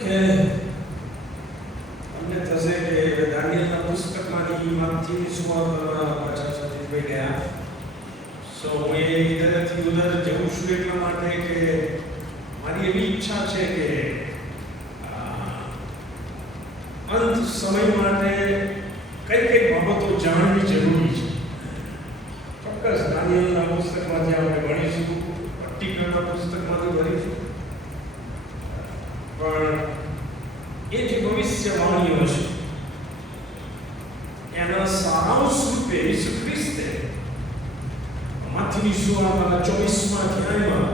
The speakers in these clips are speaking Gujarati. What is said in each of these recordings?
કે અમને થશે કે દાનિયેલના પુસ્તકમાંથી માંથી સુવાર્તાના પાછા સતીભાઈ ગયા. સો હું ઇધરથી ઉધર જઉં છું એટલા માટે કે મારી એવી ઈચ્છા છે કે અંત સમય માટે કઈ કઈ બાબતો જાણવી જરૂરી છે. ચોક્કસ દાનિયેલના પુસ્તકમાંથી આપણે ભણીશું, પર્ટિક્યુલર પુસ્તકમાંથી ભણીશું, પણ એ જે ભવિષ્યવાણીઓ છે એના સારાંશ રૂપે ઈસુ ખ્રિસ્તે માથીની સુવાર્તાના 24મા અધ્યાયમાં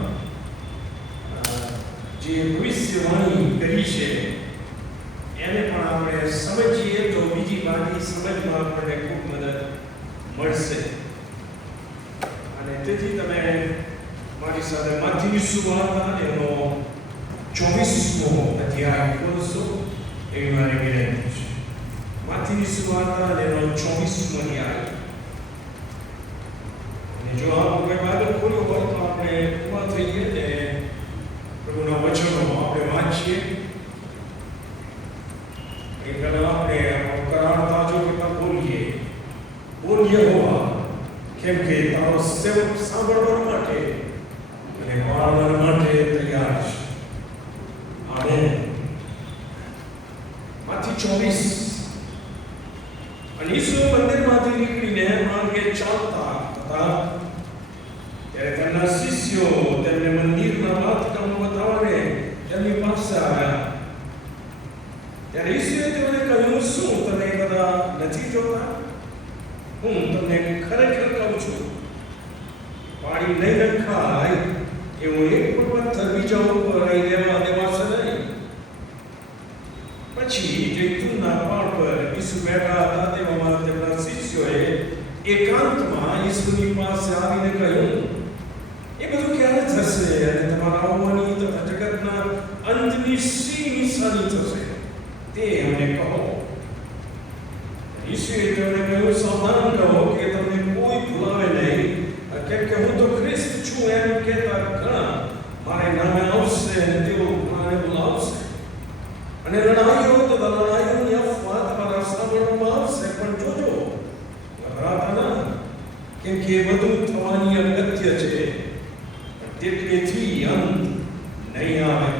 જે ભવિષ્યવાણી કરી છે એને પણ આપણે સમજીએ તો બીજી બાજુ સમજમાં આપણને ખૂબ મદદ મળશે. અને તેથી તમે મારી સાથે માથીની સુવાર્તા એનો 24મો અધ્યાય ખોલશો એવી મારી વિનંતી છે. માથીની સુવાર્તા એનો 24મો અધ્યાય. અને જો આપણે બાઇબલ ખોલ્યો હોય તો આપણે ઉભા થઈએ ને પ્રભુના વચનો આપણે વાંચીએ. આપણે કરારતા જો કરતા બોલીએ હોવા, કેમ કે તારો સેવક સાંભળવા માટે અને વાળવા માટે તૈયાર છે. આમેન. માથી 24. અને ઈસુ મંદિરમાંથી નીકળીને માર્ગે ચાલતા હતા ત્યારે તેમના શિષ્યો તેમને મંદિરના બાંધકામ બતાવવાને તેમની પાસે આવ્યા. ત્યારે ઈસુએ તેમને કહ્યું, શું તમે બધા નથી જોતા? હું તમને ખરેખર કહું છું, પાણી નહીં નખાય એવો એક પણ પથ્થર બીજા ઉપર નહીં દેવાશે નહીં. પછી જૈતુનના પહાડ પર ઈસુ બેઠા હતા તેવામાં તેમના શિષ્યોએ એકાંતમાં ઈસુની પાસે આવીને કહ્યું, એ બધું ક્યારે થશે અને તમારા આવવાની તથા જગતના અંતની શી નિશાની થશે તે અમને કહો. ઈસુએ તેમને કહ્યું, સાવધાન રહો કે તમને કોઈ ભૂલાવે નહીં, કેમ કે હું તો ખ્રિસ્ત છું એમ કહેતા ઘણા મારે નામે આવશે અને તેઓ ઘણાને બોલાવશે. અને લડાઈઓ તથા લડાઈઓની અફવા તમારા સાંભળવામાં આવશે, પણ જોજો ગભરાતા ના, કેમ કે એ બધું થવાની અગત્ય છે, તેટલેથી અંત નહીં આવે.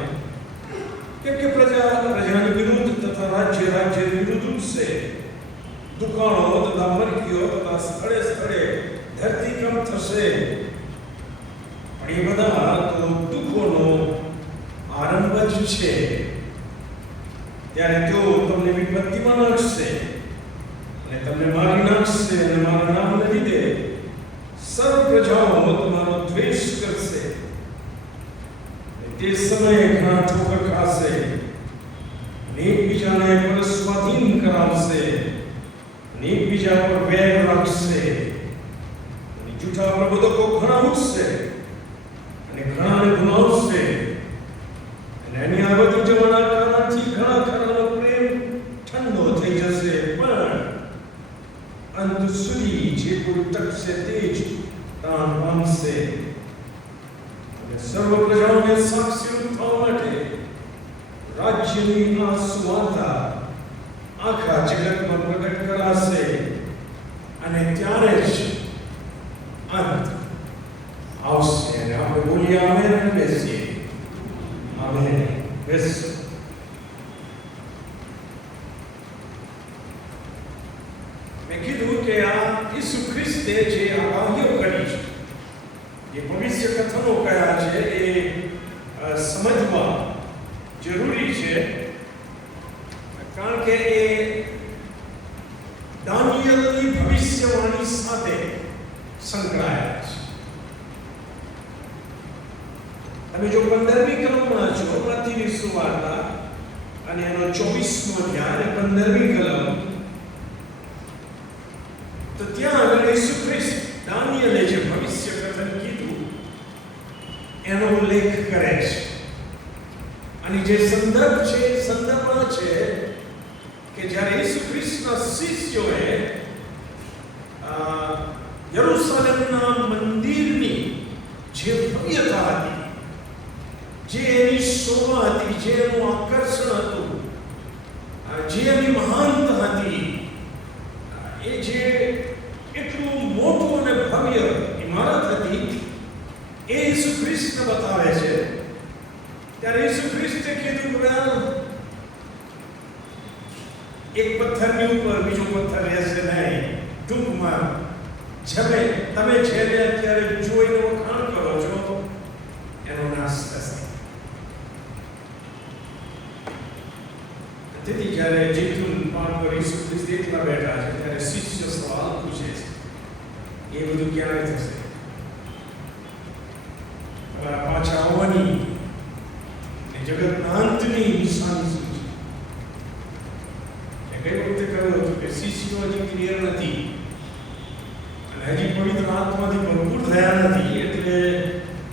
કેમ કે પ્રજાની વિરુદ્ધ તથા રાજ્ય વિરુદ્ધ ઉઠશે. દુકાળો તથા મરકીઓ તથા સ્થળે સ્થળે ધરતીકંપ થશે. પણ એ બધા તો દુઃખોનો આરંભ જ છે. ત્યારે તેઓ તમને વિપત્તિમાં નાખશે અને તમને મારી નાખશે, અને મારા નામને લીધે સર્વ પ્રજાઓ તમારો દ્વેષ કરશે. તે સમયે ઘણા ઠોકર ખાશે અને એકબીજાને પરસ્વાધીન કરાવશે અને એકબીજા પર વેર રાખશે. અને જૂઠા પ્રબોધકો ઘણા ઉઠશે અને ઘણાને ગુમાવશે. અને એની આ બધી જવાના કારણથી ઘણા ખરાનો પ્રેમ ઠંડો થઈ જશે. પણ અંત સુધી જે કોઈ ટકશે તે જ તાણ પામશે. સર્વ પ્રજાઓને સાક્ષી થવા માટે રાજ્યની આ સુવાર્તા આખા જગતમાં પ્રગટ કરાશે, અને ત્યારે જ અંત આવશે. અને આપણે બોલીએ આમેન અને બેસીએ. આમેન. બેસો. મેં કીધું કે આ ઈસુ ખ્રિસ્તે જે આગાહીઓ કરી છે, એ ભવિષ્ય કથનો કયા છે, એ સમજવા જરૂરી છે. કારણ કે એ દાનિયેલની ભવિષ્યવાણી સાથે સંકળાયેલા છે. તમે જો 15મી કલમમાં છો, માથીની સુવાર્તા અને એનો 24મો અધ્યાય અને 15મી કલમ, તો ત્યાં આગળ ઈસુ ખ્રિસ્ત દાનિયેલે જે ભવિષ્ય કથન કીધું એનો ઉલ્લેખ કરે છે. અને જે સંદર્ભ છે એ સંદર્ભમાં છે કે જ્યારે ઈસુ ખ્રિસ્તના શિષ્યોએ યરૂશલેમના મંદિરની જે ભવ્યતા હતી જે એની શોભા હતી, જે એનું આકર્ષણ હતું, જે એની મહાનતા હતી, એ જે એટલું મોટું અને ભવ્ય ઇમારત હતી, એ ઈસુ ખ્રિસ્ત બતાવે છે. ત્યારે ઈસુ ખ્રિસ્તે કીધું કે એક પથ્થરની ઉપર બીજો પથ્થર રહેશે નહીં. ટૂંકમાં તમે જેને અત્યારે જોઈને વખાણ કરો છો એનો નાશ થશે. તેથી જ્યારે જૈતુન પાન પર ઈસુ ખ્રિસ્ત એકલા બેઠા છે ત્યારે શિષ્ય સવાલ પૂછે છે, એ બધું ક્યારે થશે? તમારા પાછા આવવાની જગતના અંતની નિશાની શું છે? ગઈ વખતે કહ્યું હતું કે શિષ્યો હજી ક્લિયર નથી અને હજી પવિત્ર આત્માથી ભરપૂર થયા નથી, એટલે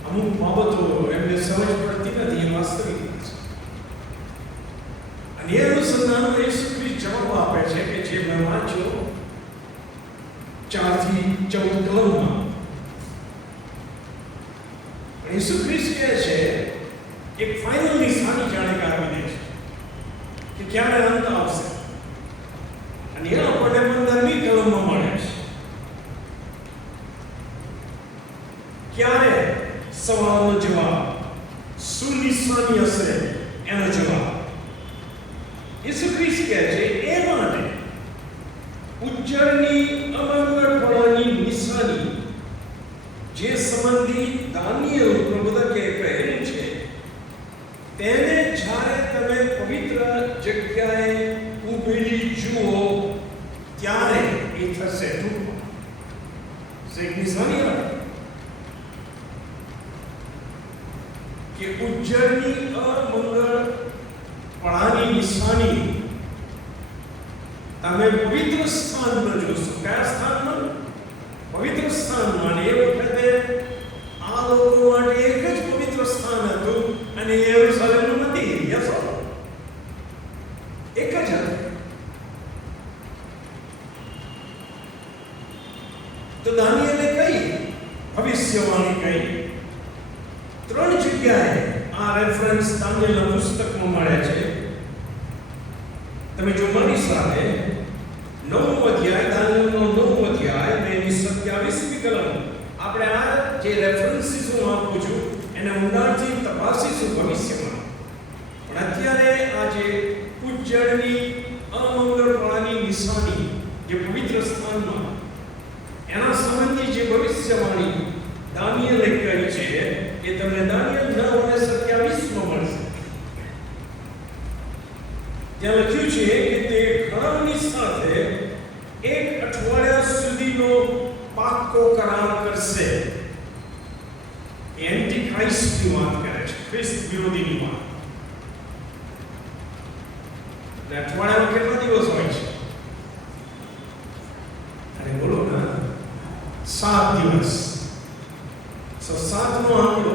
અમુક બાબતો એમને સમજ પડતી નથી. એ વાસ્તવિકતા છે. અને એ અનુસંધાનમાં ઈસુ ખ્રિસ્ત જવાબ આપે છે કે જે મેં વાંચ્યો 4 થી 14 કલમમાં. ઈસુ ખ્રિસ્ત કહે છે એક ફાઇનલ નિશાની જાણે કે આપી દે છે કે ક્યારે અંત આવશે, અને એ આપણને 15મી કલમમાં મળે છે. ક્યારે? સવાલનો જવાબ. શું નિશાની હશે એનો જવાબ. ઈસુ ખ્રિસ્ત કહે છે એ માટે ઉજ્જળની અમંગળપણાની નિશાની જે સંબંધી દાનિયેલ પ્રબોધકે કહેલું છે, તેને જ્યારે તમે પવિત્ર જગ્યાએ ઊભેલી જુઓ ત્યારે એ થશે. નિશાની કે ઉજ્જળની અમંગળપણાની નિશાની તમે પવિત્ર સ્થાનમાં જોશો. કયા સ્થાનમાં? પવિત્ર સ્થાનમાં. એ વખતે આ લોકો માટે એક જ પવિત્ર સ્થાન હતું અને યરુશલેમનું મંદિર. એક જ હતું. તો દાનિયેલે કઈ ભવિષ્યવાણી કહી? 3 જગ્યાએ આ રેફરન્સ દાનિયેલના પુસ્તકમાં મળે છે. તમે જો મારી સાથે 9મો અધ્યાય, દાનિયેલનો 9મો અધ્યાય અને એની 27મી કલમ, આપણે આ જે રેફરન્સીસ હું આપું છું એને ઊંડાણથી તપાસીશું ભવિષ્યમાં. પણ અત્યારે આ જે ઉજ્જળની અમંગળપણાની નિશાની જે પવિત્ર સ્થાનમાં, એના સંબંધી જે ભવિષ્યવાણી દાનિયેલે કરી છે એ તમને દાનિયેલ 9 અને 27માં મળશે. ત્યાં લખ્યું છે કે તે ખરાબની સાથે 1 અઠવાડિયા સુધીનો પાક્કો કરાર કરશે. એન્ટી ક્રાઇસ્ટની વાત કરે છે, ખ્રિસ્ત વિરોધીની વાત. અઠવાડિયામાં કેટલા દિવસ હોય છે? અરે બોલો ના, 7 દિવસ. 7નો આંકડો,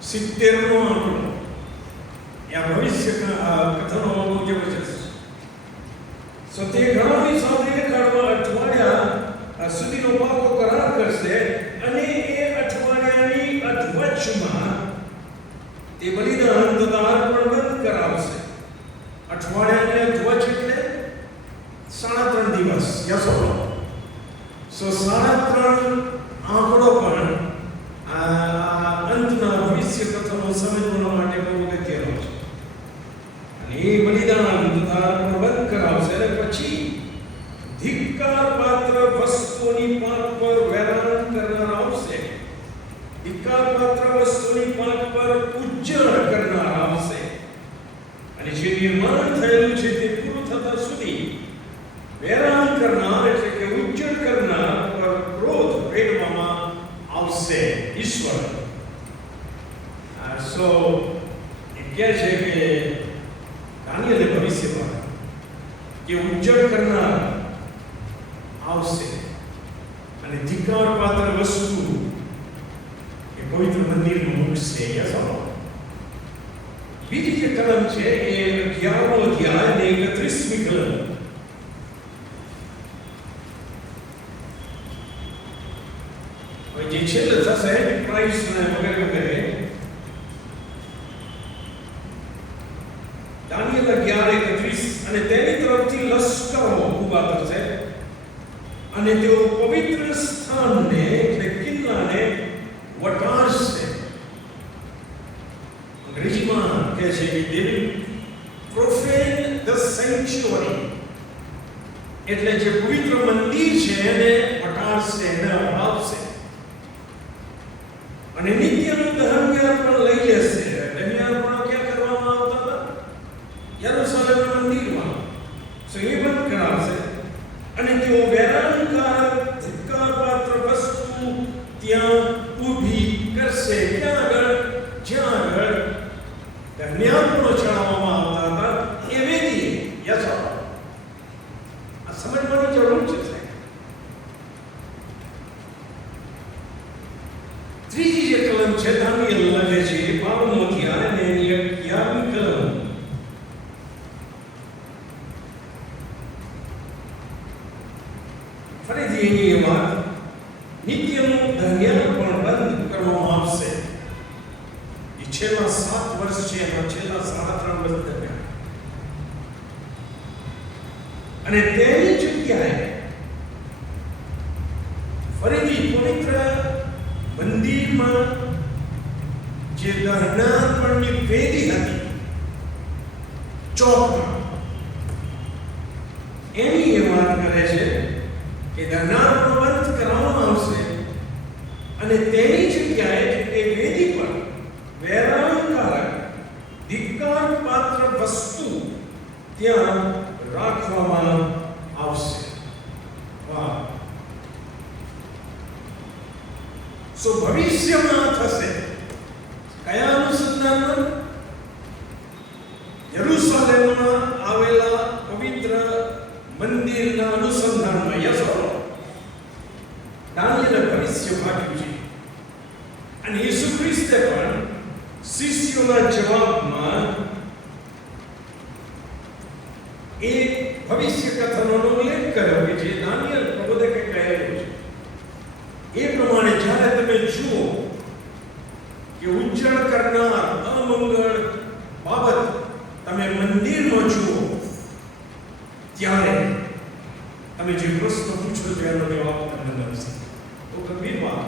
70નો આંકડો, આ ભવિષ્ય કથાનો આંકડો કેવો છે? તે ઘણાની સાથે 1 અઠવાડિયા સુધીનો પાકો કરાર કરશે અને એ અઠવાડિયાની અધવચમાં તે બલિદાન તથા અર્પણ બંધ કરાવશે. અઠવાડિયાની અધવચ એટલે 3.5 દિવસ. યસ ઓર નો? 3.5 આંકડો પણ અંતના ભવિષ્ય કથાનો સમજવા માટે બહુ અગત્યનો છે. અને એ બલિદાન તથા અર્પણ બંધ કરાવશે અને પછી ધિક્કાર પાત્ર વસ્તુઓની પાક પર વેરાન કરનાર આવશે. ધિક્કાર પાત્ર વસ્તુઓની પાક પર ઉજ્જળ કરનાર આવશે. અને જે નિર્માણ થયેલું છે તે પૂરું થતા સુધી વેરાન કરનાર એટલે કે ઉજ્જળ કરનાર પર ક્રોધ ભેટવામાં આવશે ઈશ્વર. સો એ કહે છે કે દાનિયેલે ભવિષ્યવાણી કે ઉજ્જળ કરનાર આવશે અને ધિક્કાર પાત્ર વસ્તુ એ પવિત્ર મંદિરનું મૂકશે. બીજી જે કલમ છે એ 11મો અધ્યાય અને 31મી કલમ. હવે જે છેલ્લે થશે એન્ટરપ્રાઇઝ ને વગેરે વગેરે, તેઓ પવિત્ર સ્થાનને એટલે કિલ્લાને વટારશે. અંગ્રેજીમાં કહે છે કે they will profane the sanctuary, એટલે જે પવિત્ર મંદિર છે એને વટારશે, એને હરાવશે અને નિત્યનું દહનયાત્રા લઈ લેશે. દહનયાત્રા ક્યાં કરવામાં આવતા હતા? યરુશલેમના મંદિરમાં. સો એ બંધ કરાવશે અને તેઓ વેરાનકારક ધિક્કારપાત્ર વસ્તુ ત્યાં ઊભી કરશે. ક્યાં આગળ? જ્યાં આગળ દહનયાત્રા ચડાવવામાં આવતા હતા એ વેદી. યસ, આ સમજવાની જરૂર છે. ત્રીજી જે કલમ છે દાનિયેલ લખે છે 52મો અધ્યાય અને એની 11મી કલમ. ફરીથી એની એ વાત, નિત્યનું દહનયાત્રા પણ બંધ કરવામાં આવશે. એ છેલ્લા 7 વર્ષ છે, એમાં છેલ્લા 3.5 વર્ષ દરમિયાન. અને તેની જગ્યાએ ફરીથી પવિત્ર મંદિરમાં જે દહનાર્પણની વેદી હતી ચોકમાં, એની એ વાત કરે છે કે દહનાર્પણ બંધ કરવામાં આવશે અને તેની જગ્યાએ એ વેદી પર વેરાનકારક ધિક્કારપાત્ર વસ્તુ ત્યાં રાખવામાં આવશે. વાહ! સો ભવિષ્યમાં થશે. કયા અનુસંધાનમાં? યરુશલેમમાં આવેલા પવિત્ર મંદિરના અનુસંધાનમાં. યસો, દાનિયેલે ભવિષ્ય વાંચ્યું છે અને ઈસુ ખ્રિસ્તે પણ શિષ્યોના જવાબમાં એ ભવિષ્ય કથનોનો ઉલ્લેખ કર્યો કે જે દાનિયેલ પ્રબોધકે કહેલું છે. એ પ્રમાણે જ્યારે તમે જુઓ કે ઉજ્જળ કરનાર અમંગળ બાબત તમે મંદિરમાં જુઓ, ત્યારે તમે જે પ્રશ્ન પૂછો છો એનો જવાબ તમને મળશે. તો ગંભીર વાત.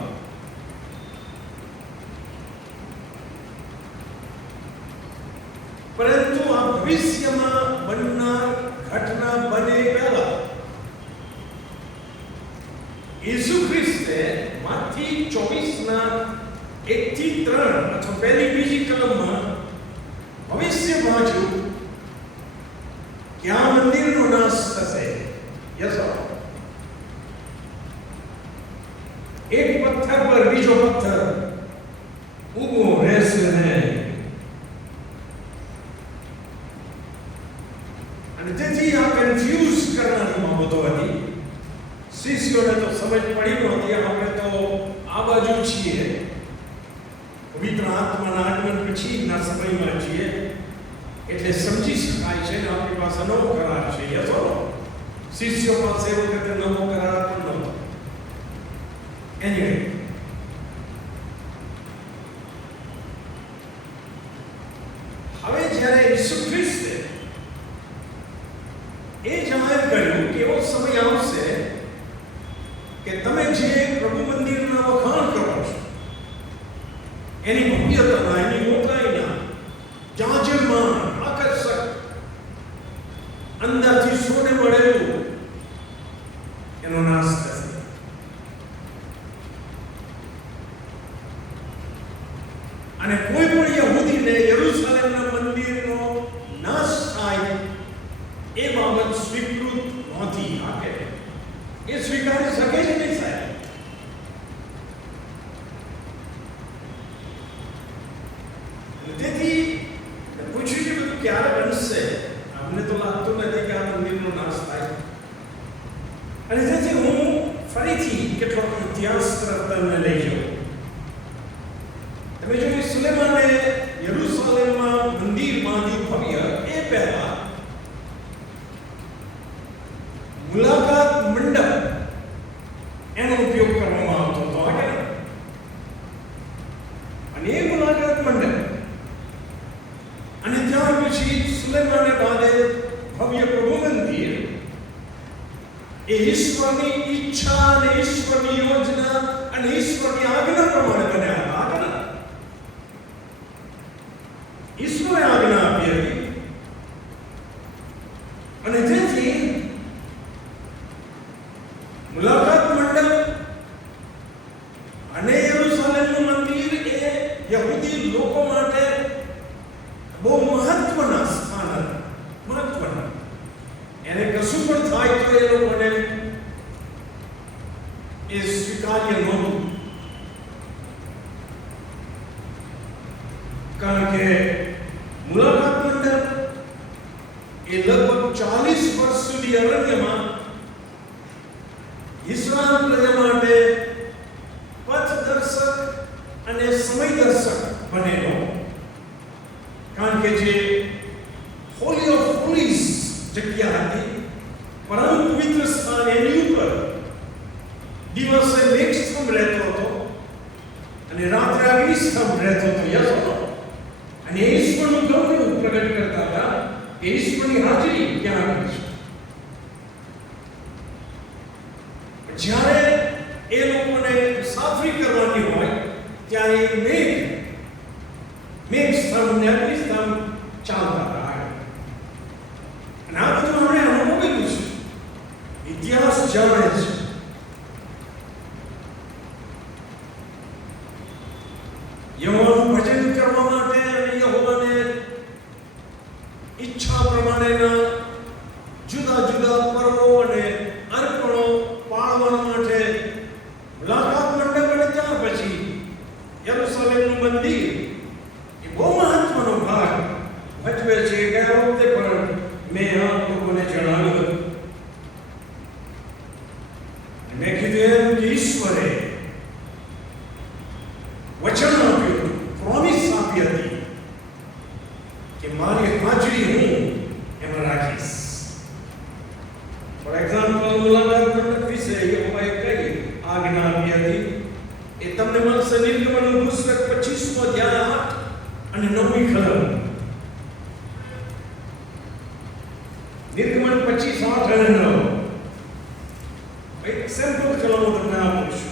પરંતુ આ ભવિષ્યમાં બનનાર ઘટના બને પહેલા ઈસુ ખ્રિસ્તે માથી 24ના 1-3 અથવા પહેલી બીજી કલમમાં ભવિષ્ય વાંચ્યું કે આ મંદિરનો નાશ થશે. યસ, એક પથ્થર પર બીજો પથ્થર ઊભો રહેશે નહીં. અને તેથી આ કન્ફ્યુઝ કરનારી બાબતો હતી. શિષ્યોને તો સમજ પડી નહોતી. આપણે તો આ બાજુ છીએ, પવિત્ર આત્માના આગમન પછીના સમયમાં છીએ, એટલે સમજી શકાય છે ને આપણી પાસે નવો કરાર છે. યસો, શિષ્યો પાસે એ વખતે નવો કરાર પણ નહોતો. એનીવે, હવે જ્યારે ઈસુ ખ્રિસ્તે એ જાહેર કર્યું કે એવો સમય આવશે કે તમે જે પ્રભુ મંદિરના વખાણ કરો છો, એની ભવ્યતાના, એની મોટાઈના, જાજરમાન, આકર્ષક, અંદરથી સોને મળેલું, એનો નાશ થશે. અને કોઈ પણ યહૂદીને યરુશલેમના મંદિરનો નાશ થાય એ બાબત સ્વીકૃત નહોતી. આપે એ સ્વીકારી શકે છે નહીં સાહેબ. તેથી પૂછ્યું કે બધું ક્યારે બનશે? અમને તો લાગતું નથી કે આ મંદિરનો નાશ થાય. અને તેથી હું ફરીથી કેટલોક ઇતિહાસ તરફ તમને લઈ જાઉં. તમે જો સુલેમાને યરુશલેમમાં મંદિર બાંધ્યું ભવ્ય, એ પહેલા મુલાકાત મંડપ એનો ઉપયોગ કરવામાં આવતો હતો. અને એ મુલાકાત મંડપ અને ત્યાર પછી સુલેમાને બાંધેલ ભવ્ય પ્રભુ મંદિર, એ એ ઈશ્વરની ઈચ્છા અને ઈશ્વરની યોજના અને ઈશ્વરની આજ્ઞા પ્રમાણે બન્યા. આજ્ઞા ઈશ્વરે આજ્ઞા આપી હતી. અને તેથી મુલાકાત મંડપ અને યરુશલેમનું મંદિર એ યહૂદી લોકો માટે બહુ મહત્વના સ્થાન હતા. મહત્વના. એને કશું પણ થાય તો એ લોકોને એ સ્વીકાર્ય નહોતું. કારણ કે મુલાકાત મંડપ એ લગભગ 40 વર્ષ સુધી અરણ્યમાં ઇસ્રાયેલ પ્રજા માટે પથદર્શક અને સમયદર્શક બનેલો. કારણ કે જે હોલી ઓફ હોલીઝ જગ્યા હતી, પરમ પવિત્ર સ્થાન, એની ઉપર દિવસે મેઘસ્તંભ રહેતો હતો અને રાત્રે અગ્નિસ્તંભ રહેતો હતો. યસો અને ઈશ્વરનું ગૌરવ પ્રગટ કરતા હતા. ઈશ્વરની હાજરી ક્યાં છે. જ્યારે એ લોકોને મુસાફરી કરવાની હોય ત્યારે મેઘસ્તંભ ને અગ્નિસ્તંભ ચાલતા હતા. અને આ બધું આપણે અનુભવેલું છે. ઇતિહાસ જાણે છે. યહોવાનું ભજન કરવા માટે અને યહોવાને ઈચ્છા પ્રમાણેના જુદા જુદા પર્વો અને અર્પણો પાળવા માટે મુલાકાત મંડપ અને ત્યાર પછી યરુશલેમનું મંદિર એ બહુ મહત્વનો ભાગ ભજવે છે. ગયા વખતે પણ મેં આ લોકોને જણાવ્યું. મેં કીધું એમ કે ઈશ્વરે વચન આપ્યું, પ્રોમિસ આપી હતી કે મારી હાજરી હું એમાં રાખીશ. ફોર એક્ઝામ્પલ, મુલાકાત મંડપ વિશે યહોવાએ કઈ આજ્ઞા આપી હતી એ તમને મળશે નિર્ગમનનું પુસ્તક 25મો અધ્યાય 8 અને 9મી કલમ. નિર્ગમન 25, 8 અને 9. એક સેમ્પલ કલમો તમને આપું છું.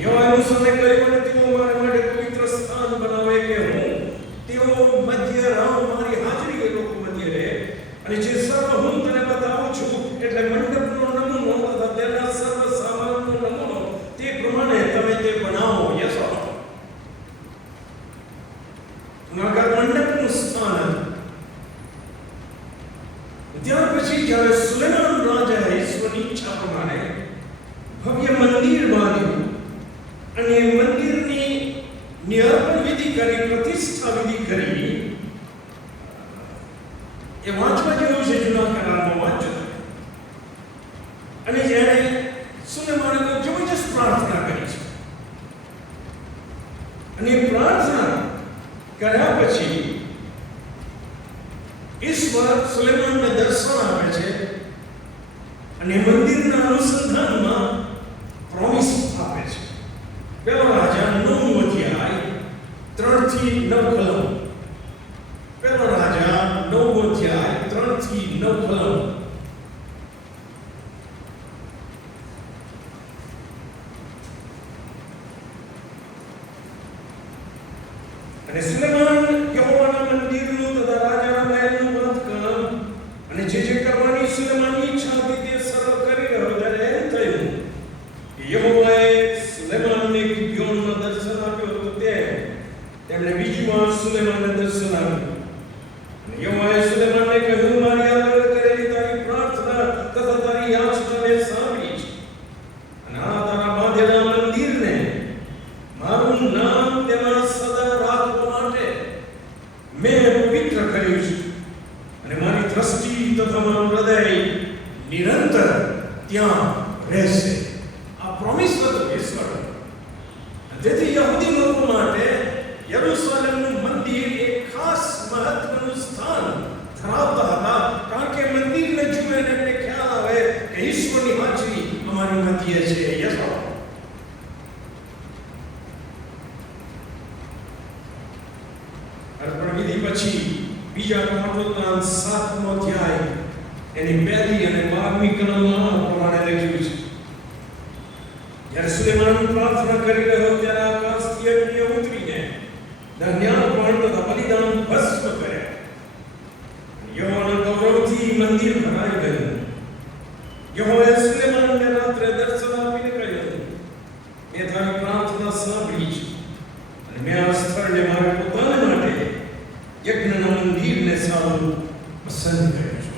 યહોવાએ મૂસાને કહ્યું, અને તેઓ મારા માટે પવિત્ર સ્થાન બનાવે કે હું તેઓ મધ્ય રહું, મારી હાજરી એ લોકો મધ્ય રહે. અને જે સર્વ હું તને બતાવું છું, એટલે મંડપનો નમૂનો તથા તેના સર્વ સામાનનો નમૂનો તે પ્રમાણે તમે તે બનાવો. યસો મુલાકાત મંડપનું સ્થાન. ત્યાર પછી જ્યારે સુલેમાન રાજાએ ઈશ્વરની ઈચ્છા પ્રમાણે ભવ્ય મંદિર બાંધ્યું અને મંદિરની નિર્માણ વિધિ કરી, પ્રતિષ્ઠા વિધિ કરી, એ વાંચવા જેવું છે. જૂના કરારમાં વાંચો. અને જ્યારે સુલેમાને બહુ જબરજસ્ત પ્રાર્થના કરી છે. અને પ્રાર્થના કર્યા પછી ઈશ્વર સુલેમાનને દર્શન આપે છે અને મંદિરના અનુસંધાનમાં પ્રોમિસ આપે છે. પહેલો રાજા 9મો અધ્યાય 3 થી 9 કલમ. પહેલો રાજા 9મો અધ્યાય 3 થી 9 કલમ. અને સુલેમાન યહોવાના મંદિરનું તથા રાજાના મહેલનું બાંધકામ અને જે કરવાની સુલેમાનની ઈચ્છા હતી તે સર્વ કરી રહ્યો. ત્યારે એમ થયું કે યહોવાએ સુલેમાનને ગિબિયોનમાં દર્શન આપ્યું હતું તેમણે બીજી વાર સુલેમાનને દર્શન આપ્યું. અને યહોવાએ સુલેમાનને કહ્યું, મારી આગળ કરેલી તારી પ્રાર્થના તથા તારી યાચનાને સાંભળી છે. અને આ તારા બાંધેલા મંદિરને મારું નામ તેમાં સદા રાખવા માટે મેં પવિત્ર કર્યું છે. અને મારી દ્રષ્ટિ તથા મારું હૃદય નિરંતર ત્યાં રહેશે. આ પ્રોમિસ હતો ઈશ્વર. જેથી યહૂદી લોકો માટે યરુશલેમનું મંદિર એક ખાસ મહત્વનું સ્થાન ધરાવતા હતા. કારણ કે મંદિરને જુએ અને એમને ખ્યાલ આવે કે ઈશ્વરની હાજરી અમારી મધ્ય છે. યસો અર્પણ વિધિ પછી બીજા કોટોતાન 7મો અધ્યાય એની 1 અને 12મી કલમમાં જ્યારે સુલેમાન પ્રાર્થના કરી રહ્યો ત્યારે આકાશથી અગ્નિ ઉતરીને ધન્યાર્પણ તથા બલિદાન ભસ્મ કર્યા. યહોવાના ગૌરવથી મંદિર ભરાઈ ગયું. યહોવાએ સુલેમાનને રાત્રે દર્શન આપીને કહ્યું, મેં તારી પ્રાર્થના સાંભળી છે અને મેં આ સ્થળને મારા પોતાના માટે યજ્ઞના મંદિરને સારું પસંદ કર્યું છે.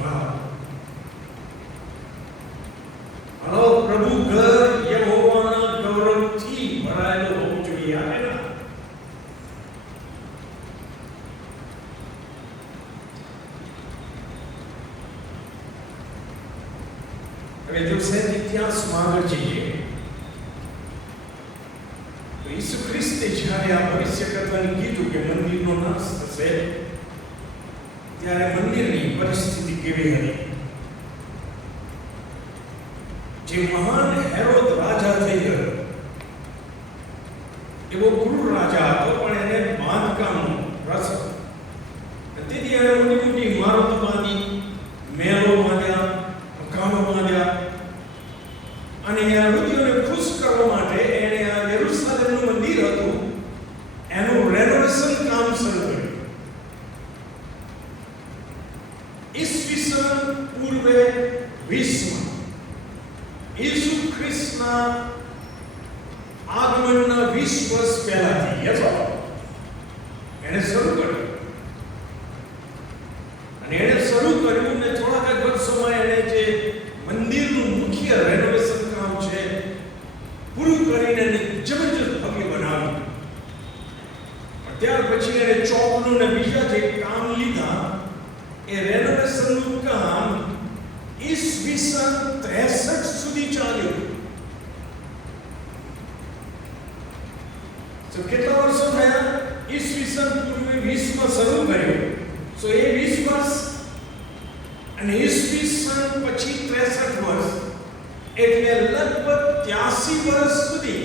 મારો પ્રભુ ઘર યહોવાના ગૌરવથી ભરાયેલો હોવું જોઈએ. આમેન. હવે જો સહેજ ઇતિહાસમાં આગળ જઈએ તો ઈસુ ખ્રિસ્તે જ્યારે આ ભવિષ્ય કરવાનું કીધું કે મંદિરનો નાશ થશે, ત્યારે મંદિરની પરિસ્થિતિ કેવી હતી? જે મહાન હેરોદ રાજા થઈ ગયો, એવો ક્રૂર રાજા હતો, પણ એને બાંધકામનો રસ હતો. તેથી એને મોટી મોટી ઇમારતો બાંધી, મહેલો બાંધ્યા, મકાનો બાંધ્યા અને યહૂદીઓને ખુશ કરવા માટે એણે આ યરૂશાલેમનું મંદિર હતું એનું રેનોવેશન કામ શરૂ કર્યું. ઈસવીસન પૂર્વે 20 ઈસુ ખ્રિસ્તના આગમનના 20 વર્ષ પહેલાથી એણે શરૂ કર્યું. અને એણે શરૂ કર્યું ને થોડાક વર્ષોમાં એણે જે મંદિરનું મુખ્ય રેનોવેશન કામ છે પૂરું કરીને જબરજસ્ત ભવ્ય બનાવ્યું. ત્યાર પછી એણે ચોકનું ને બીજા જે કામ લીધા, એ રેનોવેશનનું કામ ઈસવીસન 63 સુધી ચાલ્યું. તો કેટલા વર્ષો થયા? ઈસવીસન પૂર્વે 20 માં શરૂ કર્યું, તો એ 20 વર્ષ અને ઈસવીસન પછી 63 વર્ષ, એટલે લગભગ 83 વર્ષ સુધી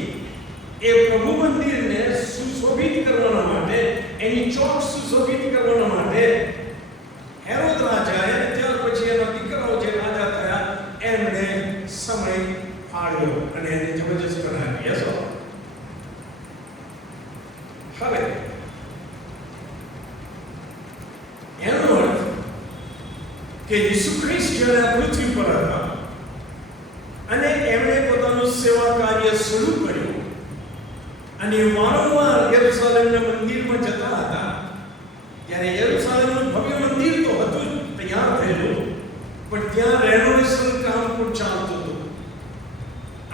એ પ્રભુ મંદિરને સુશોભિત કરવાના માટે, એની ચોક સુશોભિત કરવાના માટે હેરોદ રાજાએ, ત્યાર પછી એના દીકરાઓ જે રાજા થયા, એમણે સમય ફાળવ્યો અને એને જબરજસ્ત બનાવી. હવે એનો અર્થ કે ઈસુ ખ્રિસ્ત જ્યારે પૃથ્વી પર હતા અને એમણે પોતાનું સેવા કાર્ય શરૂ કર્યું અને વારંવાર યરૂશાલેમના મંદિરમાં જતા હતા, ત્યારે યરૂશાલેમનું ભવ્ય મંદિર તો હતું જ, તૈયાર થયેલું, પણ ત્યાં રેનોવેશન કામ પણ ચાલતું હતું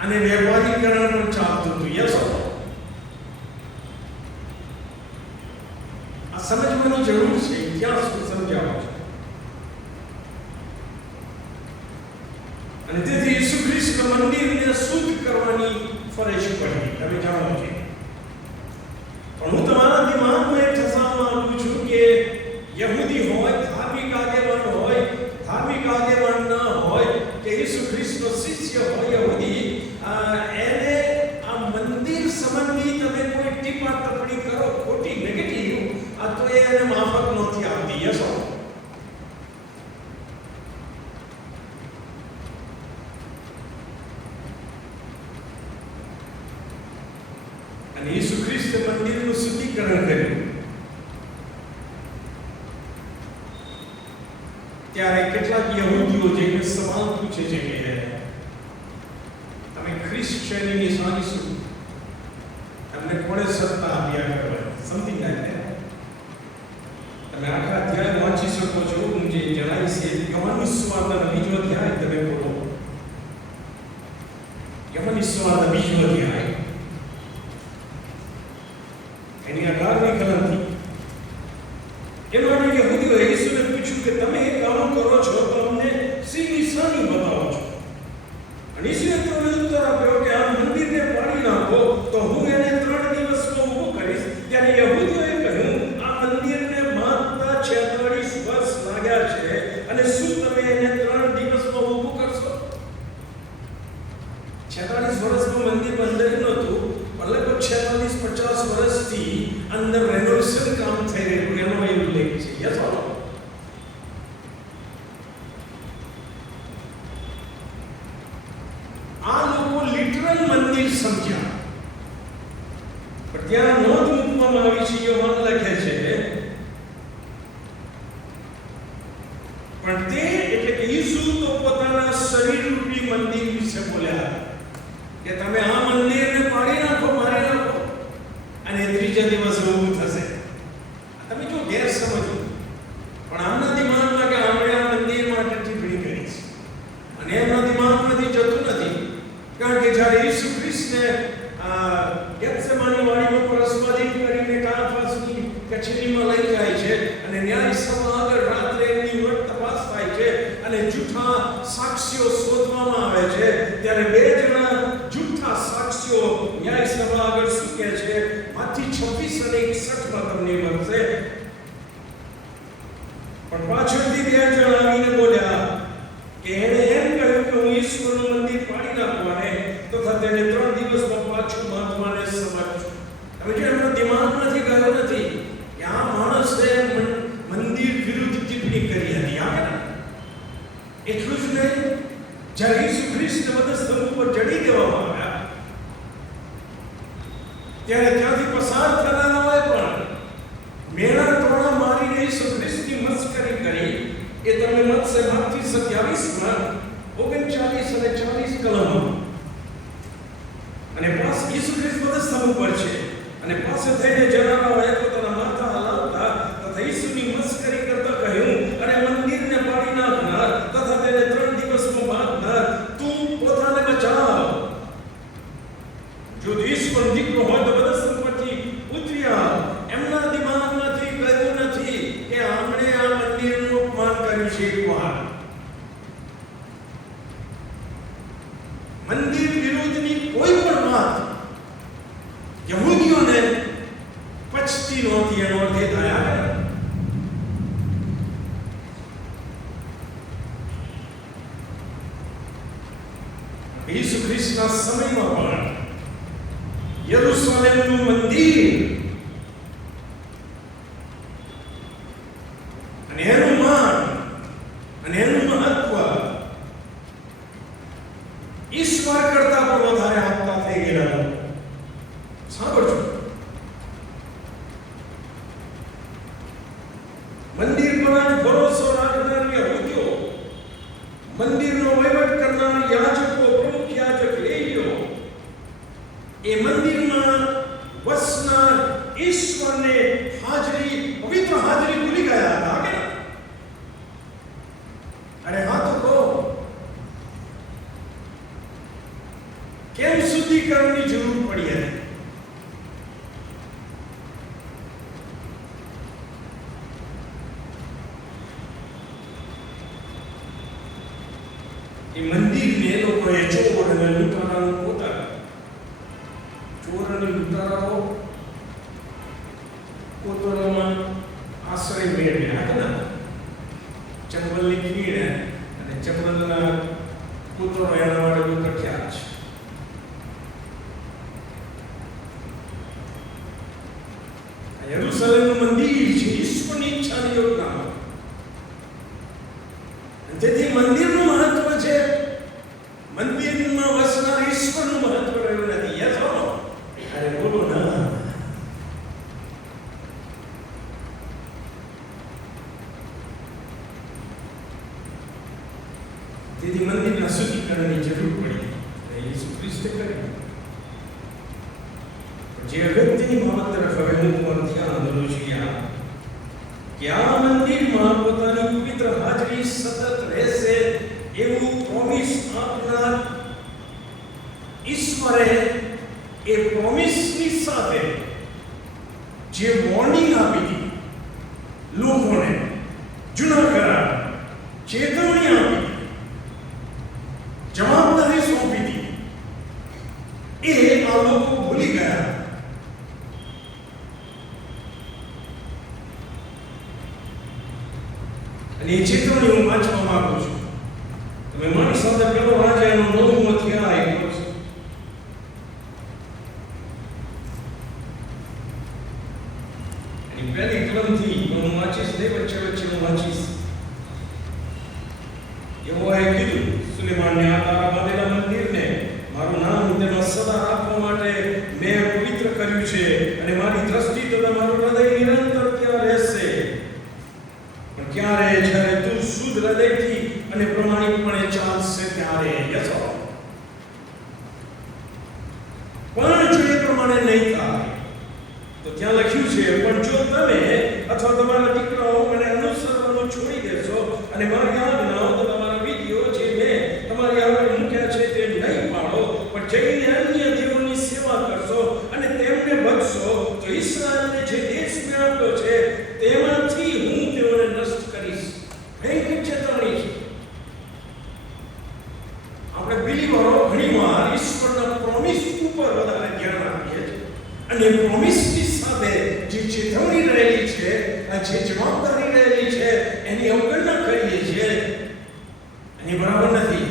અને વેપારીકરણ પણ ચાલતું હતું. આ સમજવાની જરૂર છે. ઇતિહાસ સમજાવો છે. અને તેથી ઈસુ ખ્રિસ્ત મંદિરને શુદ્ધ કરવાની ફરજ પડી. તમે જાણો છો. પણ હું તમારા દિમાગમાં એક ઠસાવવા માંગુ છું કે યહૂદી હોય, ધાર્મિક આગેવાન હોય, ધાર્મિક આગેવાન ના હોય, કે ઈસુ ખ્રિસ્તનો શિષ્ય હોય યહૂદી, એને આ મંદિર સંબંધી તમે કોઈ ટીપા ટિપ્પણી કરો ખોટી, નેગેટિવ, આ તો એને માફક નથી આવતી. યસો. અને ઈસુ ખ્રિસ્તે મંદિરનું શુદ્ધિકરણ કર્યું. ત્યારે કેટલાક યહૂદીઓ જે સવાલ પૂછે છે કે તમે ખ્રિસ્તની નિશાની શું, તમને કોણે સત્તા આપી આ કરવાની? Something like that. તમે આખા અધ્યાય વાંચી શકો છો. હું જે જણાવીશ એ યોહાનની સુવાર્તાનો 2 અધ્યાય તમે ખોલો. યોહાનની સુવાર્તા 2 અધ્યાય એની 18મી કલમથી. એમાં યહૂદીઓએ ઈસુને પૂછ્યું કે તમે એ કામ કરો છો તો અમને શી નિશાની બતાવો છો? અને ઈસુએ તેમને ઉત્તર આપ્યો કે આ મંદિરને પાડી નાખો તો હું એને 3 દિવસમાં ઊભું કરીશ. ત્યારે યહૂદીઓએ કહ્યું, આ મંદિરને બાંધતા 46 વર્ષ લાગ્યા છે અને શું તમે એને 3 દિવસમાં ઊભું કરશો? 46 વર્ષમાં મંદિર બંધાયું મંદિર સમજ્યા. પણ ત્યાં નોંધ મૂકવામાં આવી છે, યોહાન લખે છે, પણ તે એટલે કે ઈસુ તો પોતાના શરીર રૂપી મંદિર વિશે બોલ્યા કે તમે આ મંદિરને પાડી નાખો, મારી નાખો, અને ત્રીજા દિવસે ઊભું થશે. તમે જો ગેરસમજો, પણ આમના દિમાગમાં કે આપણે આ મંદિર માટે ટિપ્પણી કરી છે, અને એમના દિમાગમાંથી જતું નથી. કારણ કે જ્યારે ઈસુ ખ્રિસ્તને ગેત્સેમાની વાડીમાં પરસ્વાદી કરીને કાયાફાસની કચેરીમાં લઈ જાય છે અને ન્યાય સભા આગળ રાત્રે એમની વટ તપાસ થાય છે અને જૂઠા સાક્ષીઓ શોધવામાં આવે છે, ત્યારે બે જણા જૂઠા સાક્ષીઓ ન્યાય સભા આગળ શું કહે છે? માથી 26 અને 61માં તમને મળશે. પણ પાછળથી બે જણા આવીને બોલ્યા કે એણે એમ કહ્યું કે હું ઈશ્વરનું મંદિર પાડી નાખું અને તથા તેને 3 દિવસમાં પાછું બાંધવાને સમર્થ છું. હવે જો એમનો દિમાગમાંથી ગયો નથી કે આ માણસે મંદિર વિરુદ્ધ ટિપ્પણી કરી હતી. એટલું જ નહીં, જ્યારે ઈસુ ખ્રિસ્તને વધસ્તંભ ઉપર જડી દેવામાં આવ્યા ત્યારે ત્યાંથી પસાર થનારાઓએ પણ મેણા ટોણા મારીને ઈસુ ખ્રિસ્તની મસ્કરી કરી. એ તમે મત્સ્ય માથી 27માં 39 અને 40 કલમો. અને પાસ ઈસુ ખ્રિસ્ત વધસ્તંભ ઉપર છે અને પાસે થઈને જનારાઓએ પોતાના માથા હલાવતા તથા ઈસુની મસ્કરી કરતા કહ્યું, અરે મંદિરને પાડી નાખનાર તથા તેને 3 દિવસમાં બાંધનાર, તું પોતાને બચાવ. જો ઈશ્વર દીકરો હોય તો વધસ્તંભ પરથી ઉતરી આવ. એમના દિમાગમાંથી ગયું નથી કે આમણે આ મંદિરનું અપમાન કર્યું છે. એકવાર મંદિર વિરુદ્ધની કોઈ પણ વાત યહૂદીઓને પચતી નહોતી. એનો અર્થ એ થયા ઈસુ ખ્રિસ્તના સમયમાં પણ યરુશલેમનું મંદિર અને એનું માન અને એનું મહત્વ ઈશ્વર કરતા પણ વધારે આપતા થઈ ગયેલા. સાંભળજો, મંદિર પર ભરોસો રાખનાર યહૂદીઓ, મંદિરનો વહીવટ કરનાર યાજકો, પ્રમુખ યાજક લેવીઓ, એ મંદિરમાં વસનાર ઈશ્વરને હાજરી, પવિત્ર હાજરી ભૂલી ગયા હતા. અરે હા તો કહો, કેમ શુદ્ધિકરણની જરૂર પડી હતી? એ મંદિરને એ લોકોએ ચોર અને લૂંટારાનું પોતાનું, ચોર અને લૂંટારાઓ પોતાનામાં આશ્રય મેળવ્યા હતા. ચંબલની ખીણ અને ચંબલના પુત્રો એના માટે બહુ પ્રખ્યાત છે. યરુશલેમનું મંદિર છે ઈશ્વરની ઈચ્છાની યોજના. તેથી મંદિરનું મહત્વ છે, મંદિરમાં વસનાર ઈશ્વરનું મહત્વ રહ્યું નથી. યસ હો? અરે બોલો ના. તેથી મંદિરના શુદ્ધિકરણની જરૂર પડી. ઈસુ ખ્રિસ્તે કરી. જે વ્યક્તિની બાબત તરફ હવે હું પણ ધ્યાન દોરું છું કે આ મંદિરમાં પોતાની પવિત્ર હાજરી સતત રહેશે એવું પ્રોમિસ આપનાર ઈશ્વરે એ પ્રોમિસની સાથે જે વોર્નિંગ આપી હતી લોકોને, જૂના કરાર, ચેતવણી આપી, જવાબદારી સોંપી હતી, એ આ લોકો ભૂલી ગયા. અને એ ચેતવણી હું વાંચવા માંગુ છું. તમે મારી સાથે પેલો રાજા એનો 9મો અધ્યાય આવ્યો છે. એની પહેલી કલમથી હું વાંચીશ ને વચ્ચે વચ્ચે હું વાંચીશ. યહોવાએ કીધું, સુલેમાનને આ તારા બાંધેલા મંદિરને મારું નામ નામ તેમાં સદા રાખવા માટે મેં પવિત્ર કર્યું છે અને મારી દ્રષ્ટિ તો તમારું હૃદય નિરંતર ત્યાં રહેશે. પણ ક્યારે જ્યારે તું શુદ્ધ હૃદયથી અને પ્રમાણિકપણે ચાલશે ત્યારે યસો. પણ જો એ પ્રમાણે નહીં થાય તો ત્યાં લખ્યું છે, પણ જો તમે અથવા તમારા દીકરાઓ મને અનુસરવાનું છોડી દેશો અને મારી આજ્ઞાઓ તો તમારા વિધિઓ જે મેં તમારી આગળ મૂક્યા છે તે નહીં પાડો, પણ જઈને અન્ય દેવોની સેવા કરશો અને તેમને ભજશો, તો ઈશ્વરને જે દેશ મેં આપ્યો છે તેમાંથી હું તેઓને નષ્ટ કરીશ. ભયંકર ચેતવણી છે. આપણે બિલીવરો ઘણીવાર ઈશ્વરના પ્રોમિસ ઉપર વધારે ધ્યાન આપીએ છીએ અને પ્રોમિસની સાથે જે ચેતવણી રહેલી છે, જે જવાબદારી રહેલી છે એની અવગણના કરીએ છીએ અને બરાબર નથી.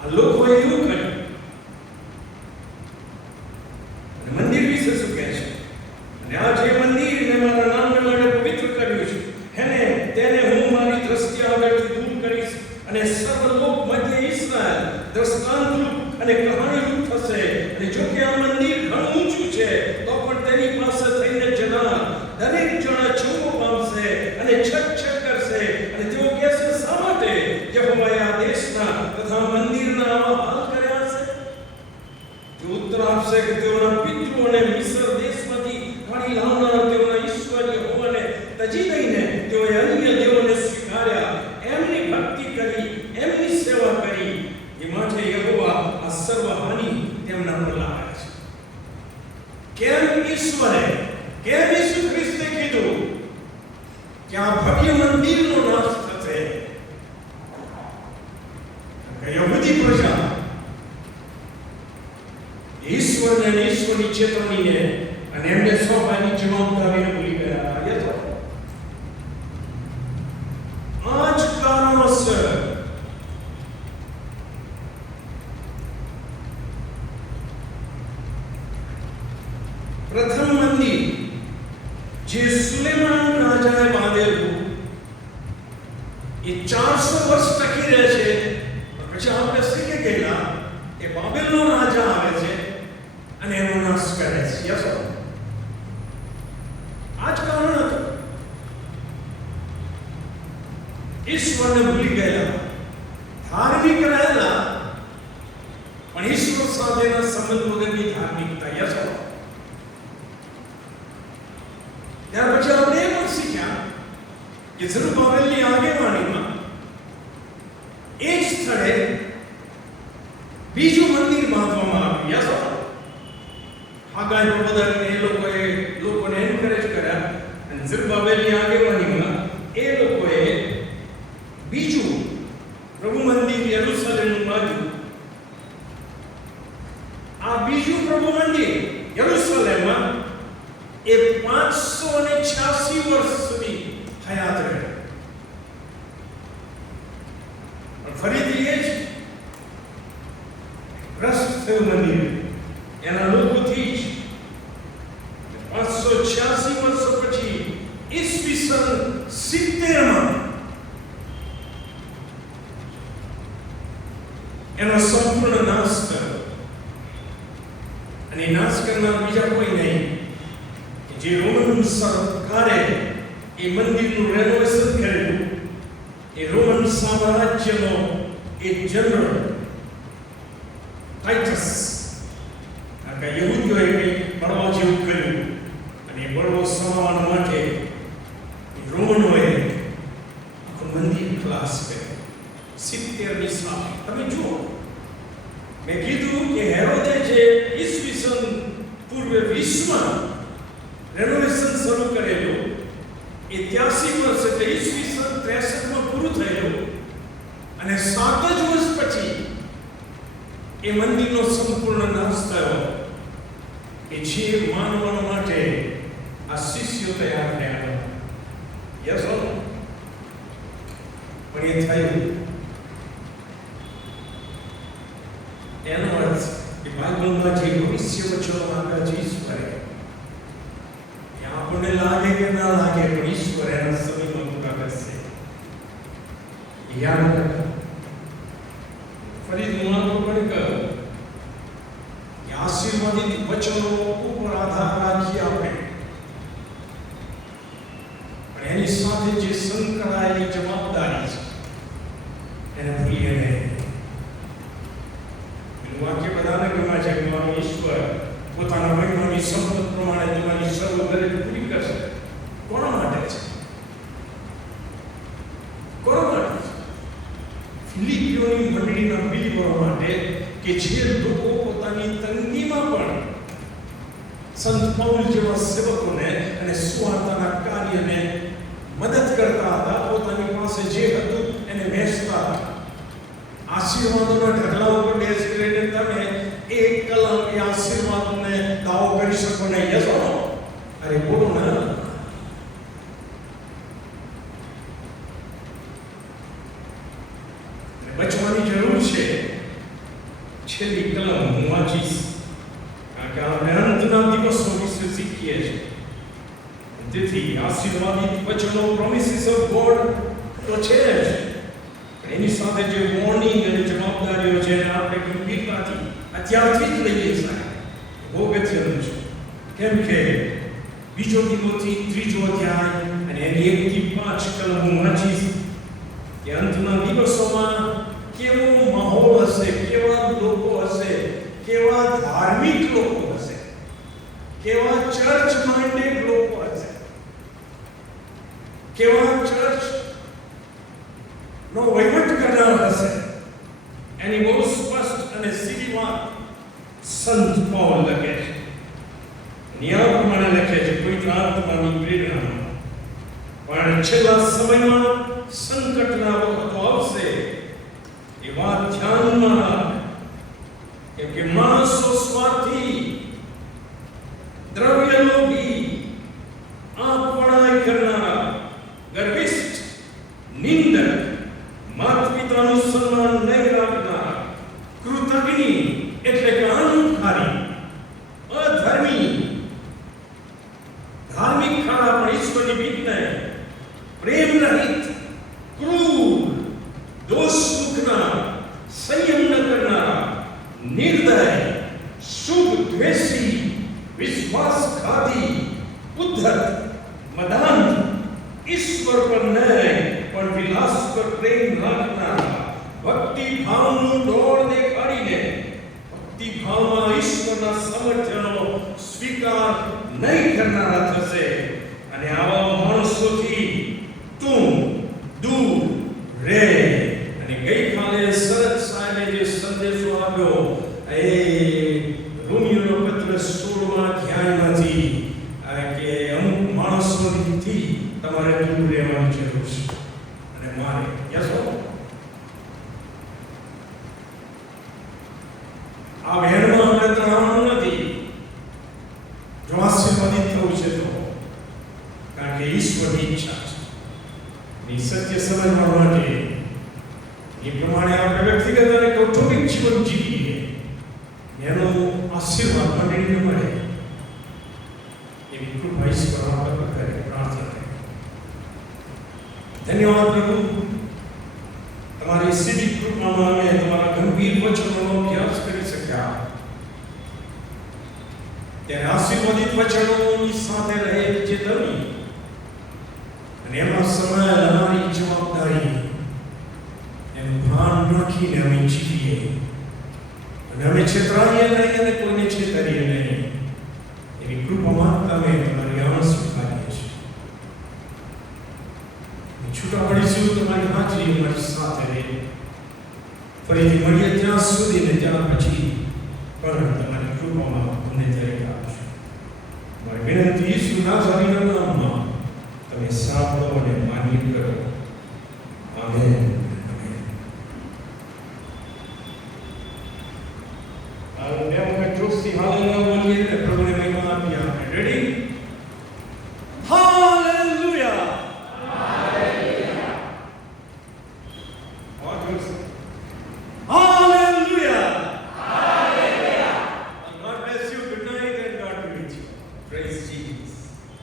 આ લોકોએ એવું કર્યું. અને મંદિર વિશે શું કહે છે? અને આ જે મંદિર મેં મારા નામને માટે પવિત્ર કર્યું છે તેને હું મારી દ્રષ્ટિ આગળથી દૂર કરીશ અને સર્વલોક મધ્ય ઇસ્રાએલ દ્રષ્ટાંતરૂપ અને કહાણીરૂપ થશે. અને જો કે આ મંદિર ઘણું ઊંચું છે તો પણ તેની પાસે થઈને જનાર દરેક જણા ચંગો પામશે અને છત કરશે અને તેઓ કહેશે, શા માટે યહોવાએ આ દેશના તથા મંદિરના આવા હાલ કર્યા છે? તે ઉત્તર આપશે કે તેઓના પિતૃઓને મિસ્ર દેશમાંથી કાઢી લાવનાર તેઓના ઈશ્વર યહોવાને તજી દઈને તેઓએ અન્ય દેવોને સ્વીકાર્યા, એમની ભક્તિ કરી, એમની સેવા કરી. એ માટે યહોવા આ સર્વ હાનિ તેમના પર લાવે છે. કેમ ઈશ્વરે, કેમ ઈસુ ખ્રિસ્તે કીધું કે આ ભવ્ય મંદિરનો નાશ થશે? યહૂદી પ્રજા ઈશ્વરને અને ઈશ્વરની ચેતવણીને અને એમને સોંપવાની જવાબદારીને ભૂલી ગયા. આ જ કારણોસર પ્રથમ મંદિર જે સુલેમાન રાજાએ બાંધેલું એ 400 વર્ષ ટકી રહે છે. પછી આપણે શીખી ગયેલા એ બાબેલનો રાજા આવે છે અને એનો નાશ કરે છે. યસો. આ જ કારણ હતું. ઈશ્વરને ભૂલી ગયેલા, ધાર્મિક રહેલા પણ ઈશ્વર સાથેના સંબંધ વગરની ધાર્મિકતા. યસો. ત્યાર પછી આપણે એ પણ શીખ્યા કે ઝરુબાબેલની આગેવાનીમાં એ જ સ્થળે બીજું મંદિર બાંધવામાં આવ્યું. યસો. હાગાઈ પ્રબોધકને એ લોકોને એન્કરેજ કર્યા અને ઝરુબાબેલની આગેવાનીમાં એ લોકોએ બીજું પ્રભુ મંદિર યરૂશલેમનું બાંધ્યું. આ બીજું પ્રભુ મંદિર યરૂશલેમમાં એ 586 વર્ષ સુધી હયાત રહ્યું. પણ ફરીથી એ જ ભ્રષ્ટ થયું મંદિર એના લોકોથી જ. 586 વર્ષો પછી ઈસવીસન 70માં એનો સંપૂર્ણ નાશ થયો. અને નાશ કરનાર બીજા કોઈ નહીં, જે રોમન સરકારે એ મંદિરનું રેનોવેશન કર્યું. એ રોમન સામ્રાજ્યનો એક જનરલ ટાઇટસ, યહૂદીઓએ કંઈક બળવા જેવું કર્યું અને એ બળવો સમાવવા માટે રોમનોએ આખું મંદિર ખલાસ કર્યું. 70ની સાલ. તમે જુઓ, મેં કીધું કે હેરોદે જે ઈસવીસન પૂર્વે 20માં રેનોવેશન શરૂ કરેલું એ 83 વર્ષ એટલે ઈસવીસન 63માં પૂરું થયેલું અને 7 જ વર્ષ પછી એ મંદિરનો સંપૂર્ણ નાશ થયો. એ જે માનવા માટે આ શિષ્યો તૈયાર થયા. યસ ઓર નો? પણ એ થયું. એનો અર્થ કે બાઇબલમાં જે ભવિષ્ય વચનો આપ્યા છે ઈશ્વરે, આપણને લાગે કે ના લાગે પણ ઈશ્વર એના સમયમાં પૂરા કરશે. યાદ રાખો. ફરી હું પણ કહું આશીર્વાદિત વચનો ઉપર આધાર રાખીએ આપણે, પણ એની સાથે જે સંકળાયેલી જવાબદારી છે એને ભૂલીએ નહીં. એનું વાક્ય બધાને ગમે છે કે મારો ઈશ્વર પોતાના મહિમાની સંપત પ્રમાણે તમારી સર્વ દરેક પૂરી કરશે. કોના માટે છે? કોના માટે છે? ફિલિપીઓની મંડળીના બિલીવરો માટે કે જે લોકો પોતાની તંગીમાં પણ સંત પૌલ જેવા સેવકોને અને સુવાર્તાના કાર્યને મદદ કરતા હતા, પોતાની પાસે જે હતું એને વહેંચતા હતા. આશીર્વાદોના ઢગલા ઉપર બેસી રહીને તમે એક કલાક એ આશીર્વાદને દાવો કરી શકો નહીં. યસ ઓર નો? અરે બોલો ના. બચવાની જરૂર છે. છેલ્લી કલમ હું વાંચીશ, કારણ કે આપણે અંતના દિવસો વિશે શીખીએ છીએ. તેથી આશીર્વાદિત વચનો, પ્રોમિસીસ ઓફ ગોડ તો છે જ, પણ એની સાથે જે વોર્નિંગ અને જવાબદારીઓ છે એને આપણે ગંભીરતાથી અત્યારથી જ લઈએ છીએ. બહુ અગત્યનું છે. કેમ કે બીજો તિમોથી 3 અધ્યાય અને એની 1 થી 5 કલમ હું વાંચીશ કે અંતના દિવસોમાં કેવો માહોલ હશે, કેવા લોકો હશે, કેવા ધાર્મિક લોકો હશે, કેવા ચર્ચ માઇન્ડેડ લોકો હશે, કેવા ચર્ચ નો વહીવટ કરનાર હશે. એની બહુ સ્પષ્ટ અને સીધી વાત સંત પૌલ લખે છે. નિયમ પ્રમાણે લખે છે, પવિત્ર આત્માની પ્રેરણા. પણ છેલ્લા સમયમાં સંકટના વખતો આવશે એ વાત ધ્યાનમાં રાખે. કેમ કે માણસો સ્વાર્થી, દ્રવ્યલોભી, આંખ કરનારા, ગર્વિષ્ઠ, નિંદક, માતા પિતાનું સન્માન નહીં રાખનાર, કૃતજ્ઞ એટલે કે અહંકારી, અધર્મી, ધાર્મિક ખરા પણ ઈશ્વરની બીક નહીં, પ્રેમ રહિત, ક્રૂર, દોષ મૂકનાર, સંયમ ન કરનાર, નિર્દય, શુભ દ્વેષી, વિશ્વાસઘાતી, ઉદ્ધત, મદાંધ, ઈશ્વર પર નહીં પણ વિલાસ પર પ્રેમ રાખનારા, ભક્તિ ભાવનું ડોળ દેખાડીને ભક્તિ ભાવમાં ઈશ્વરના સામર્થ્યનો સ્વીકાર નહીં કરનારા થશે. અને આવા માણસોથી તું દૂર રહે. અને ગઈકાલે શરદ સાહેબે જે સંદેશો આપ્યો એ રોમિયોનો પત્ર 16 અધ્યાયમાંથી કે અમુક માણસોથી તમારે દૂર રહેવાની જરૂર છે. અને મારે યસો આ વહેણમાં આપણે તણાવનું નથી. જો આશીર્વાદિત થવું છે તો, કારણ કે ઈશ્વરની ઈચ્છા છે. એ સત્ય સમજવા માટે એ પ્રમાણે આપણે વ્યક્તિગત અને કૌટુંબિક જીવન જીવીએ, એનો આશીર્વાદ મંડળીને મળે એવી કૃપા ઈશ્વર આપણા પર કરે. પ્રાર્થના કરે. ધન્યવાદ પ્રભુ, તમારી સીધી કૃપામાં અમે તમારા ગંભીર વચનોનો અભ્યાસ કરી શક્યા. ત્યારે આશીર્વાદિત વચનોની સાથે રહે જે તમે અને એમાં સમય અમારી જવાબદારી એનું ભાન રાખીને અમે જીવીએ. અને અમે છેતરાઈએ નહીં અને કોઈને છેતરીએ નહીં એવી કૃપામાં તમે તમારી આણ સ્વીકારીએ છીએ. છૂટા પડીશું તમારી હાજરી અમારી સાથે રહે. ફરીથી મળીએ ત્યાં સુધી ને ત્યાં પછી પણ તમારી કૃપામાં અમને દરેક આપજો. મારી વિનંતી ઈસુ નાઝરીના નામમાં તમે સાંભળો અને માન્ય કરો. આમેન. Hallelujah, બોલીએ ને પ્રભુને મહિમા આપીએ. આપણે ready? Hallelujah. Hallelujah. Hallelujah. Hallelujah. God bless you. Good night and God be with you. Praise Jesus.